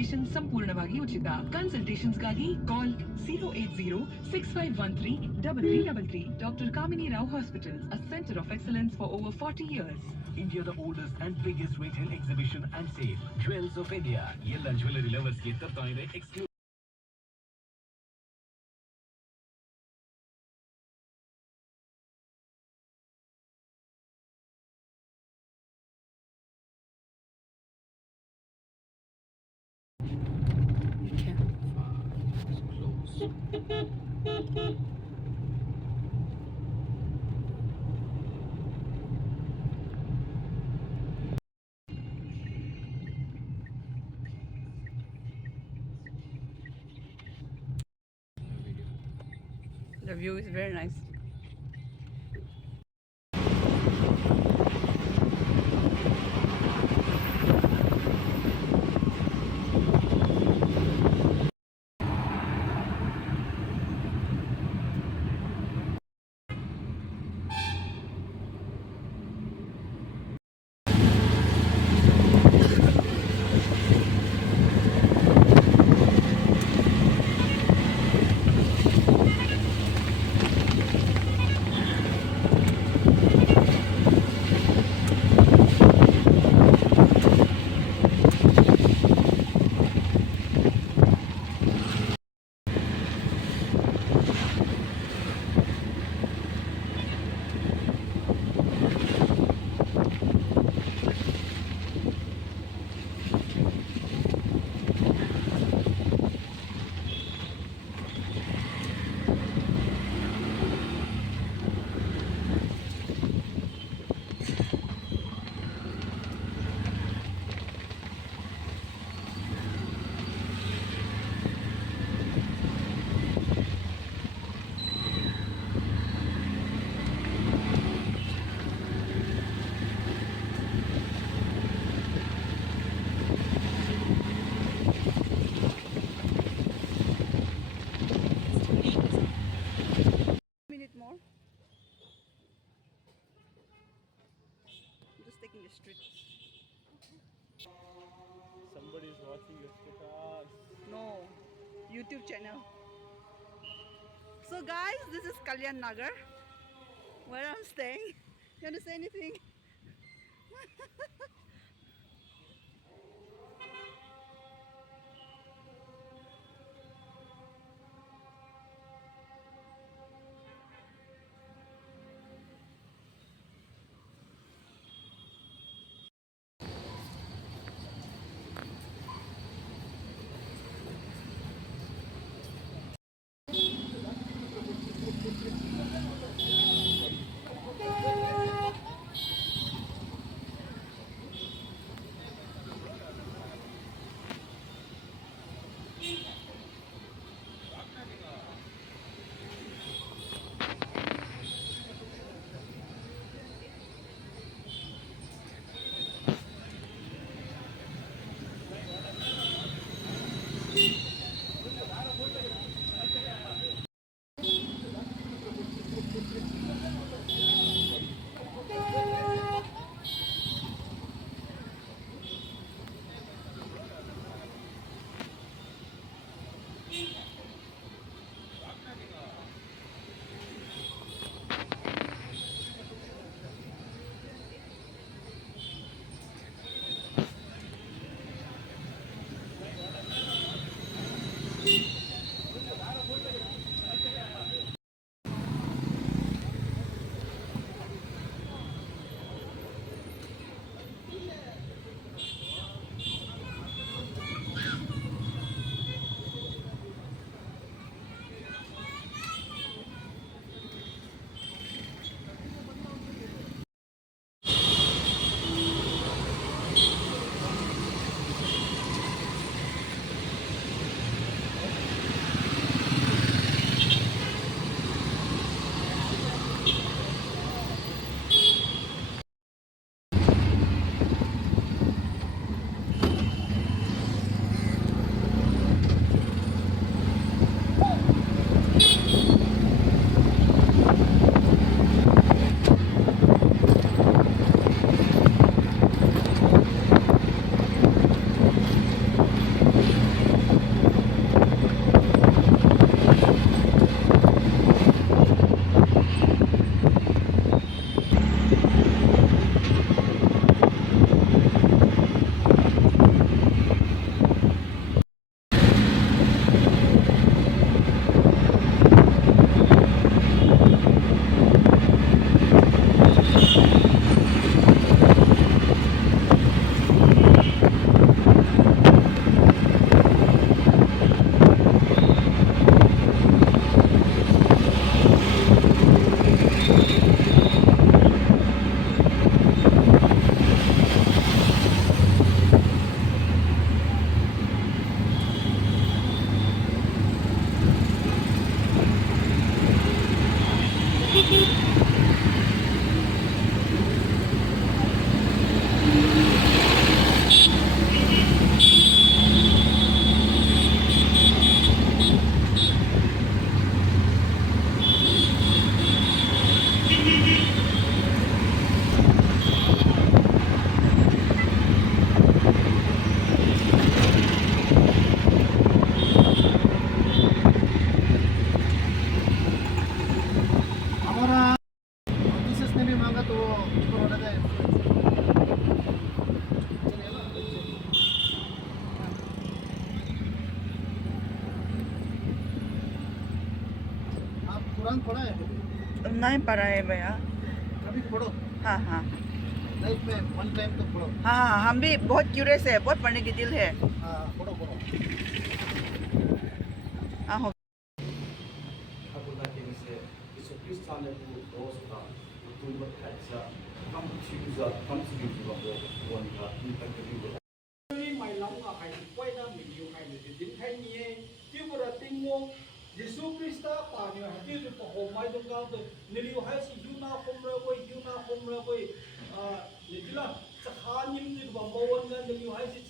Consultation ಸಂಪೂರ್ಣವಾಗಿ ಉಚಿತ. ಕನ್ಸಲ್ಟೇಷನ್ಸ್ಗಾಗಿ ಕಾಲ್ 08065133333. Dr. Kamini Rao Hospital, a center of excellence for over 40 years. India, the oldest and biggest retail exhibition and sale. Jewels of India. Yella jewelry lovers ಗೆ ತರ್ತಾ ಇದೆ exclusive. The view is very nice. Minute more. I'm just taking the street. Somebody is watching your status. No, YouTube channel. So guys, this is Kalyan Nagar, where I'm staying. You want to say anything? पढ़ा है कभी? नहीं पढ़ा है भैया। कभी पढ़ो, हाँ हाँ लाइफ में वन टाइम तो पढ़ो। हाँ हाँ, हम भी बहुत क्यूरियस है, बहुत पढ़ने की दिल है। हाँ पढ़ो पढ़ो। हाँ हो mày lòng à hay quay ra mình nhiều hay mình đến thay nhé tiêu bờ tinh ngô Giêsu Christa pa ni ha tiêu tu ho mai dong cao tu ni liu hai si yu na khom ra koi ni tila sa khan nim tu ba mo wan ni liu hai si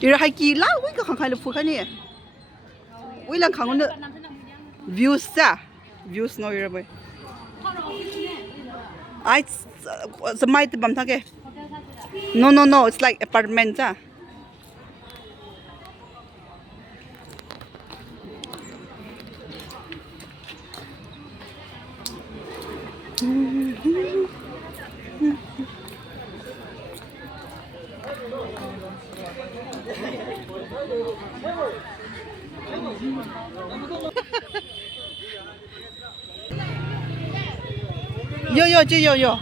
이래 할기 라 우리가 강하려 포카니 우리랑 강원도 views views no 이래 뭐 I semai tu bam thake no it's like apartment ja yo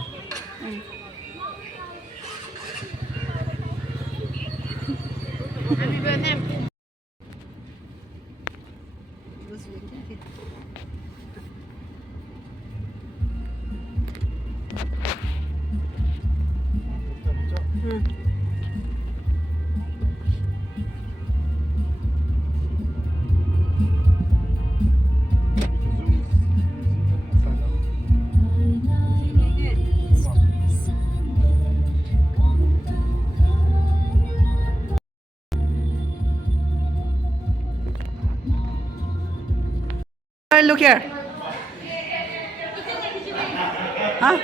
Look here. Huh?